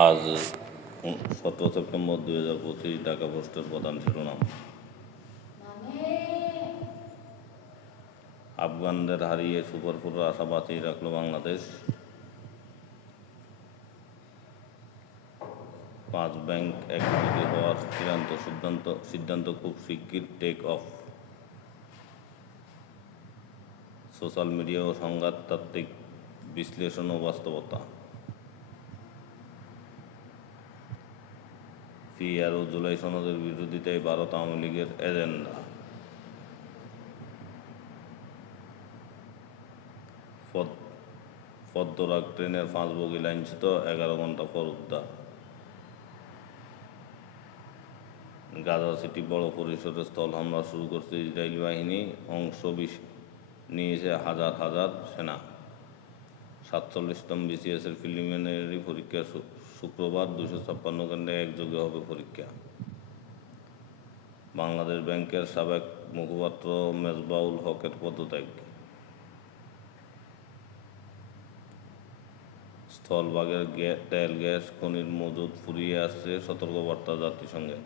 আজ সতেরো সেপ্টেম্বর দুই হাজার পঁচিশ ঢাকা পোস্টের প্রধান শিরোনাম। আফগানদের হারিয়ে সুপার আশা বাঁচিয়ে রাখল বাংলাদেশ। পাঁচ ব্যাংক একযোগে হওয়ার চূড়ান্ত সিদ্ধান্ত সিদ্ধান্ত খুব শিগগির টেক অফ সোশ্যাল মিডিয়া ও সংঘাততাত্ত্বিক বিশ্লেষণ ও বাস্তবতা। পিআর ও জুলাই সনদের বিরোধিতায় ভারত আওয়ামী লীগের এজেন্ডা। পদ- পদ্মরাগ ট্রেনের পাঁচ বগি লাইনচ্যুত এগারো ঘণ্টা পর উদ্ধার। গাজা সিটি বড় পরিসরে স্থল হামলা শুরু করছে ইসরায়েলি বাহিনী। অংশ নিয়েছে হাজার হাজার সেনা। সাতচল্লিশতম বিসিএসের প্রিলিমিনারি পরীক্ষা শুক্রবার দুশো ছাপ্পান্ন ঘন্টায় একযোগে হবে পরীক্ষা। বাংলাদেশ ব্যাংকের সাবেক মুখপাত্র মেজবাউল হকের পদত্যাগ। স্থলভাগের তেল, গ্যাস, খনির মজুদ ফুরিয়ে আসছে সতর্কবার্তা জাতিসংঘের।